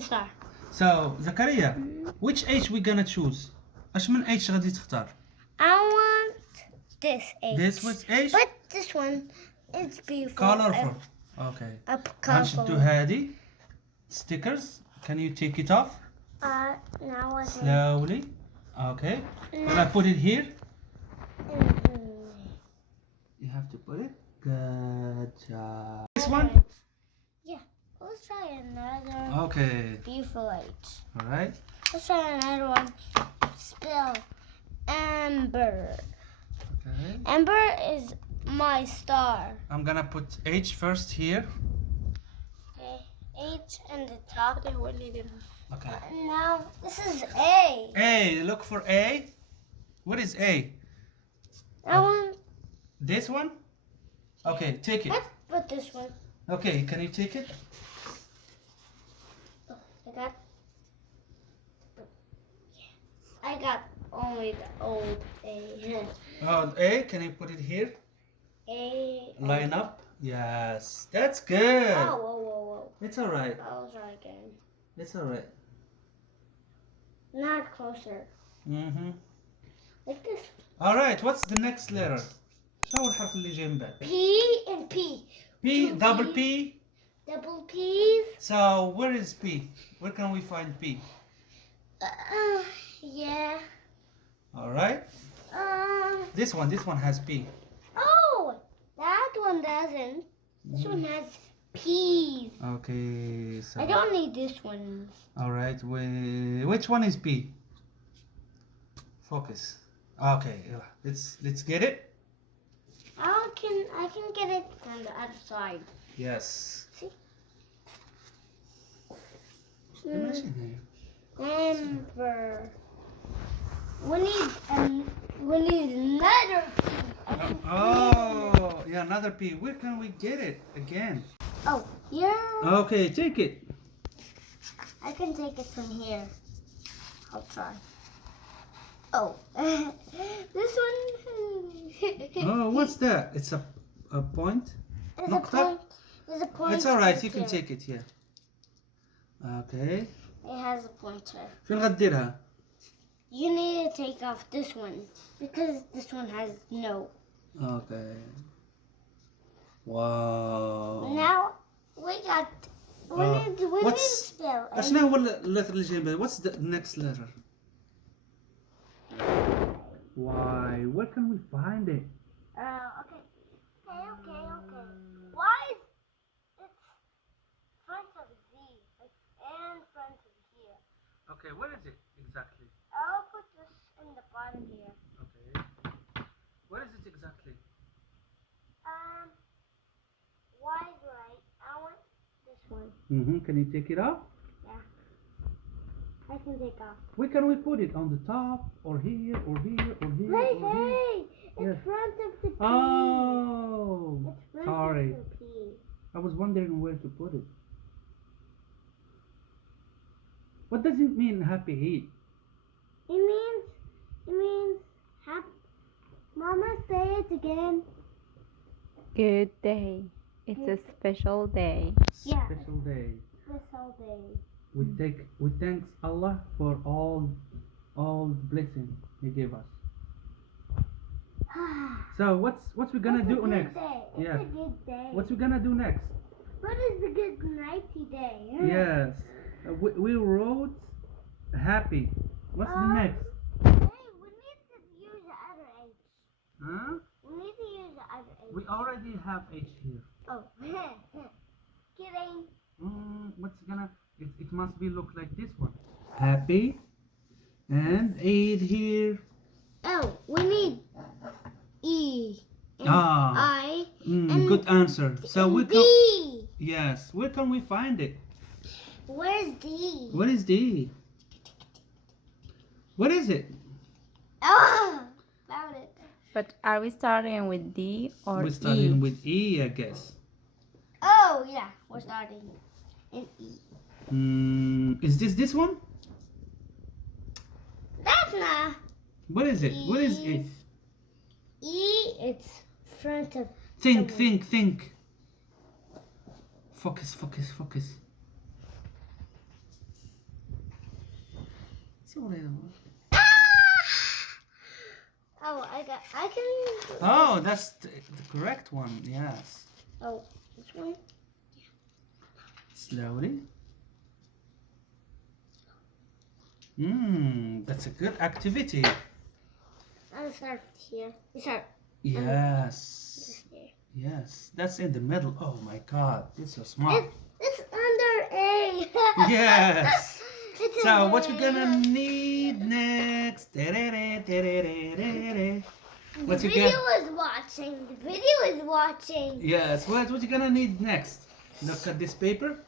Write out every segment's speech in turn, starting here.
Star. So, Zakaria, which H we gonna choose? اش من H غادي تختار؟ I want this H. This was H? But this one is beautiful. Colorful. Okay. Colorful. غنشدو هادي stickers. Can you take it off? Now I Slowly. Okay. Can I put it here? You have to put it. Good job. This one? Yeah. Let's try another Okay. beautiful H. Alright. Let's try another one. Spell Amber. Okay. Amber is my star. I'm gonna put H first here. Okay. H and the top. Okay. Now this is A. A. Look for A. What is A? I want. This one? Okay, take it. Let's put this one. Okay, can you take it? I got only the old A. A, can you put it here? A. Line up. Yes, that's good. Oh, whoa. It's alright. I'll try again. It's alright. Not closer. Like this. Alright, what's the next letter? شنو هو الحرف اللي جاي من بعد؟ P and P. P, double P. Double P's. So where is P? Where can we find P? Yeah. Alright. This one has P. Oh, that one doesn't. This one has P's. Okay, so. I don't need this one. Alright, which one is P? Focus. Okay, let's get it. I can get it from the other side. Yes. See? Amber. We need another P. Oh, yeah, another P. Where can we get it again? Oh, here. Okay, take it. I can take it from here. I'll try. Oh, this one. Oh, what's that? It's a point? There's No, a point. There's a point. It's alright, you can here. take it, yeah. Okay. It has a pointer. فين غديرها؟ You need to take off this one because this one has no. Okay. Wow. Now we got. We need to spell. شنو هو اللتر اللي جاي من بعد؟ What's the next letter? Why? Where can we find it? Okay. Why is it's front of Z and front of here? Okay, where is it exactly? I'll put this in the bottom here. Okay. Where is it exactly? Y is right. I want this one. Can you take it off? I can take off. Where can we put it? On the top, or here, or here, or here, Hey, or here? hey! It's Yes. front of the P. Oh, It's front sorry. of the P. I was wondering where to put it. What does it mean, happy Eid? It means happy. Mama, say it again. Good day. It's a special day. Yeah. Special day. Special day. We thanks Allah for all the blessing He gave us. So what's we gonna do next? It's a good day. What's we gonna do next? But it's a good nighty day. Yes, we wrote happy. What's the next? Hey, we need to use the other H. Huh? We need to use the other H. We already have H here. Oh, kidding. What's gonna? It must be look like this one. Happy and Eid here. Oh, we need E. And I. And Good answer. So we D. can. Yes. Where can we find it? Where's D? What is D? What is it? Oh, found it. But are we starting with D or We're starting E? with E, I guess. Oh, yeah, we're starting in E. Is this one? That's not. What is it? What is it? E, it's front of. Think. Focus. So little. Oh, I can. Oh, that's the correct one. Yes. Oh, this one. Slowly. That's a good activity. I'll start here. Start Yes. here. Yes. That's in the middle. Oh my God. You're so smart. It's under A. Yes. It's So under what we're A. gonna need next? The What you video got? is watching. The video is watching. Yes. What you gonna need next? Look at this paper.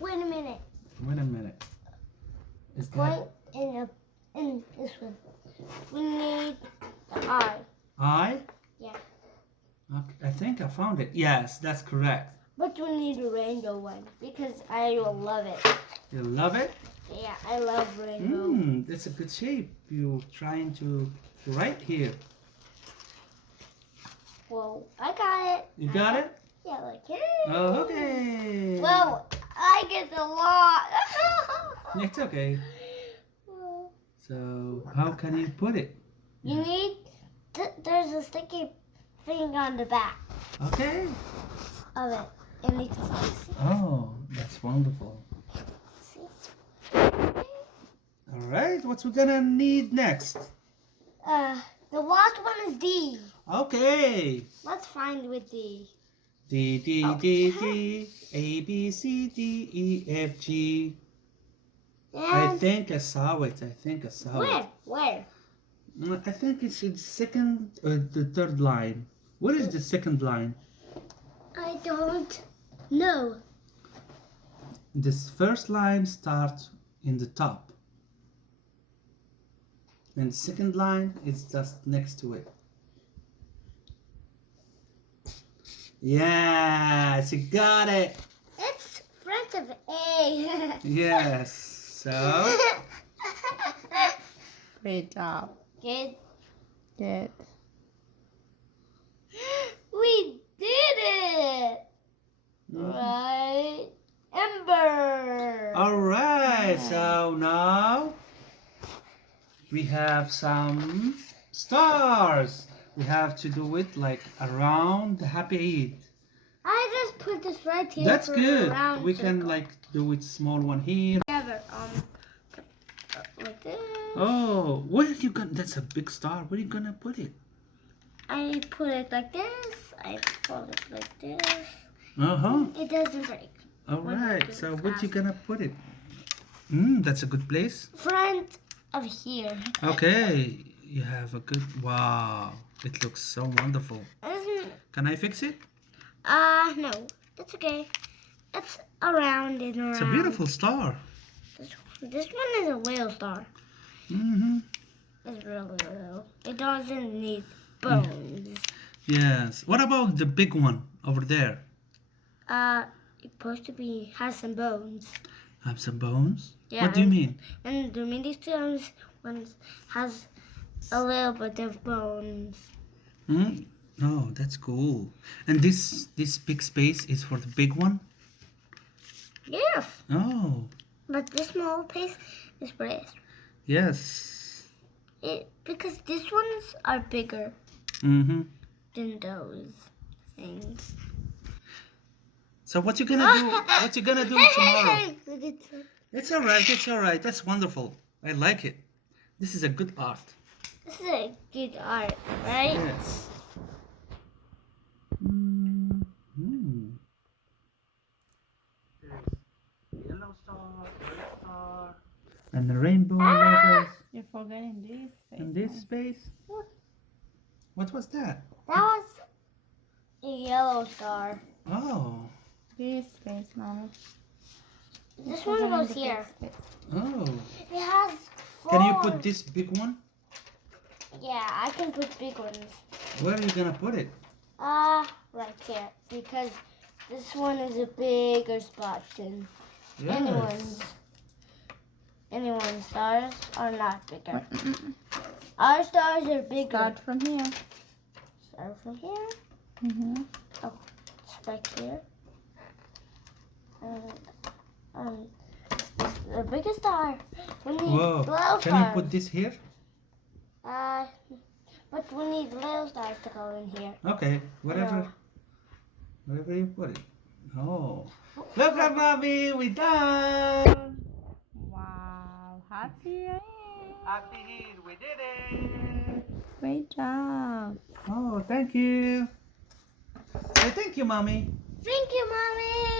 Wait a minute. Wait a minute. Is Point that in this one. We need the eye. I? Yeah. Okay, I think I found it. Yes, that's correct. But we need a rainbow one because I will love it. You love it? Yeah, I love rainbow. That's a good shape. You're trying to write here. Well, I got it. You got it? Yeah, like it. Oh, okay. Well, I get a lot. It's okay. So, how can you put it? You need. There's a sticky thing on the back Okay. of it, and you can see. Oh, that's wonderful. See? All right, what we gonna need next? The last one is D. Okay. Let's find with D. D, D, D, D, A, B, C, D, E, F, G. I And think I saw it. I think I saw it. where? I think it's the second, the third line. What is the second line? I don't know. This first line starts in the top. And the second line is just next to it. Yes, you got it. It's front of A. Yes. So, Great job. Good. Good. We did it! Right. Ember. all right. So now we have some stars. We have to do it like around the happy Eid. I just put this right here. That's for good. A round We can circle. like do it small one here. Together, like this. Oh, where are you gonna? That's a big star. Where are you gonna put it? I put it like this. I put it like this. Uh-huh. It doesn't break. All When I right. do So it what you fast. gonna put it? That's a good place. Front of here. Okay. You have a good. Wow. It looks so wonderful. Isn't- Can I fix it? No, it's okay. It's around and around. It's a beautiful star. This one is a whale star. Mm-hmm. It's really little. It doesn't need bones. Yes. What about the big one over there? It's supposed to be has some bones. Have some bones? Yeah, What do you mean? And the mini stones ones has a little bit of bones. Oh, that's cool. And this big space is for the big one? Yes, Oh, but this small piece is for this. yes. Because these ones are bigger Mm-hmm. than those things. So what you gonna do? What you gonna do tomorrow? Look at that. It's all right. It's all right. That's wonderful. I like it. This is a good art. This is a good art, right? Yes. Mm-hmm. There's yellow star, red star, and the rainbow letters You're forgetting this. in this space. What was that? That was a yellow star. Oh, This space, Mama. This one goes here. oh. It has four. Can you put this big one? Yeah, I can put big ones. Where are you gonna put it? Right here. Because this one is a bigger spot than anyone's. Anyone's stars are not bigger. Our stars are bigger. Start from here. Start from here. Mm-hmm. It's right here. This the biggest star. We need Whoa. little Can you stars. put this here? But we need little stars to go in here. Okay, whatever. No. Wherever you put it. Oh. Look at mommy, we done. Wow, happy. Happy here, we did it. Great job. Oh, thank you. Say thank you, mommy. Thank you, Mommy.